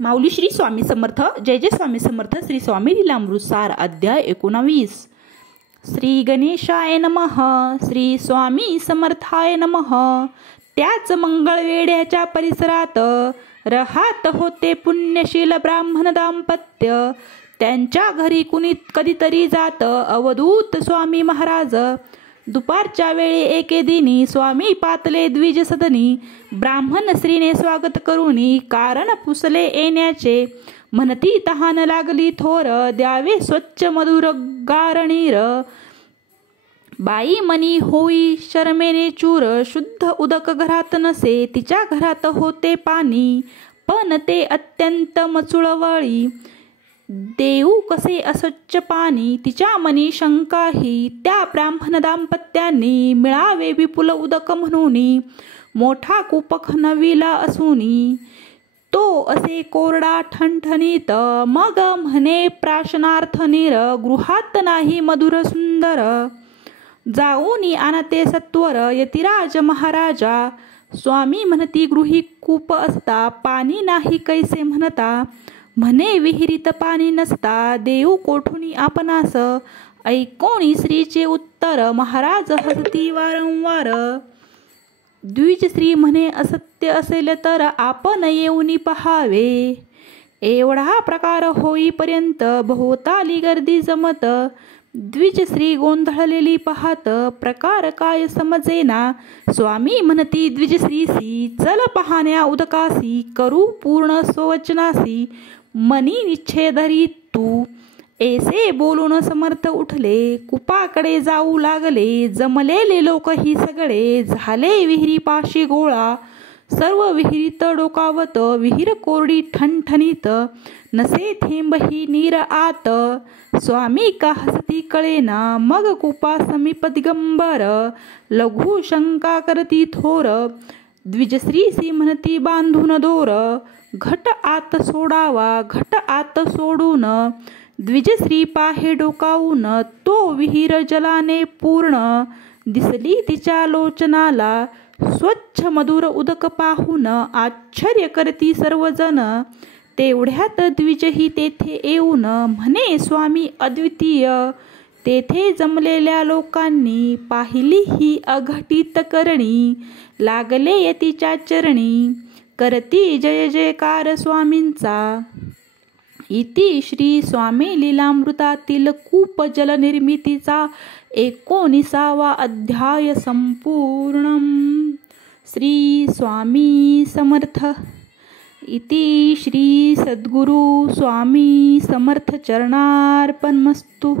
माऊली श्री स्वामी समर्थ. जय जय स्वामी समर्थ. श्री स्वामी लीलामृत सार अध्याय 19. श्री गणेशाय नमः. श्री स्वामी समर्थाय नमः. त्याच मंगळवेड्याच्या परिसरात राहत होते पुण्यशील ब्राह्मण दाम्पत्य. त्यांच्या घरी कुणी कधीतरी जात अवधूत स्वामी महाराज. दुपारच्या वेळी एके दिनी स्वामी पातले द्विज सदनी. ब्राह्मण स्त्रीने स्वागत करूनी कारण पुसले येण्याचे. म्हणती तहान लागली थोर द्यावे स्वच्छ मधुर गारणीर. बाई मनी होई शर्मेने चूर शुद्ध उदक घरात नसे. तिच्या घरात होते पाणी पण ते अत्यंत मचुळवळी. देऊ कसे अस्वच्छ पाणी तिच्या मनी शंकाही. त्या ब्राह्मण दाम्पत्यांनी मिळावे विपुल उदक म्हणूनी. मोठा कूप खणविला असूनी तो असे कोरडा ठणठणीत. मग म्हणे प्राशनार्थ नीर गृहात नाही मधुर सुंदर. जाऊनी आणते सत्वर यतिराज महाराजा. स्वामी म्हणती गृही कूप असता पाणी नाही कैसे म्हणता. म्हणे विहिरीत पाणी नसता देऊ कोठुनी आपणास. ऐकोनी स्त्रीचे उत्तर महाराज हसती वारंवार. द्विज स्त्री म्हणे असत्य असेल तर आपण येऊनी पहावे. एवढा प्रकार होईपर्यंत भोवताली गर्दी जमत. द्विज स्त्री गोंधळलेली पाहत प्रकार काय समजेना. स्वामी म्हणती द्विज स्त्रीसी चल पाहण्या उदकासी. करू पूर्ण स्ववचनासी मनी निश्चय धरी तू. ऐसे बोलून समर्थ उठले कुपाकडे जाऊ लागले. जमलेले लोक ही सगळे झाले विहिरीपाशी गोळा. सर्व विहिरीत डोकावत विहीर कोरडी ठणठणीत. नसे थेंब ही नीर आत. स्वामी का हसती कळेना मग कुपा समीप दिगंबर. लघु शंका करती थोर द्विजश्री म्हणती बांधून दोर. घट आत सोडावा घट आत सोडून. द्विजश्री पाहे डोकावून तो विहीर जलाने पूर्ण. दिसली तिच्या लोचनाला स्वच्छ मधुर उदक पाहून. आश्चर्य करती सर्वजण. तेवढ्यात द्विजही तेथे येऊन म्हणे स्वामी अद्वितीय. तेथे जमलेल्या लोकांनी पाहिली ही अघटित करणी. लागले यतीच्या चरणी करती जय जयकार स्वामींचा. इति श्री स्वामी लीलामृतातील कूप जल निर्मितीचा 19वा अध्याय संपूर्ण. श्री स्वामी समर्थ. इति श्री सद्गुरु स्वामी समर्थ चरणार्पणमस्तु.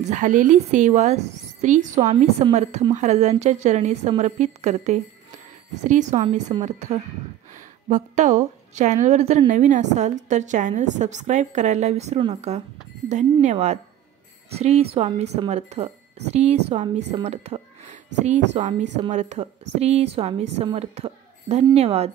झालेली सेवा श्री स्वामी समर्थ महाराजांच्या चरणी समर्पित करते. श्री स्वामी समर्थ. भक्तओ, चॅनलवर जर नवीन असाल तर चॅनल सबस्क्राईब करायला विसरू नका. धन्यवाद. श्री स्वामी समर्थ. श्री स्वामी समर्थ. श्री स्वामी समर्थ. श्री स्वामी समर्थ. धन्यवाद.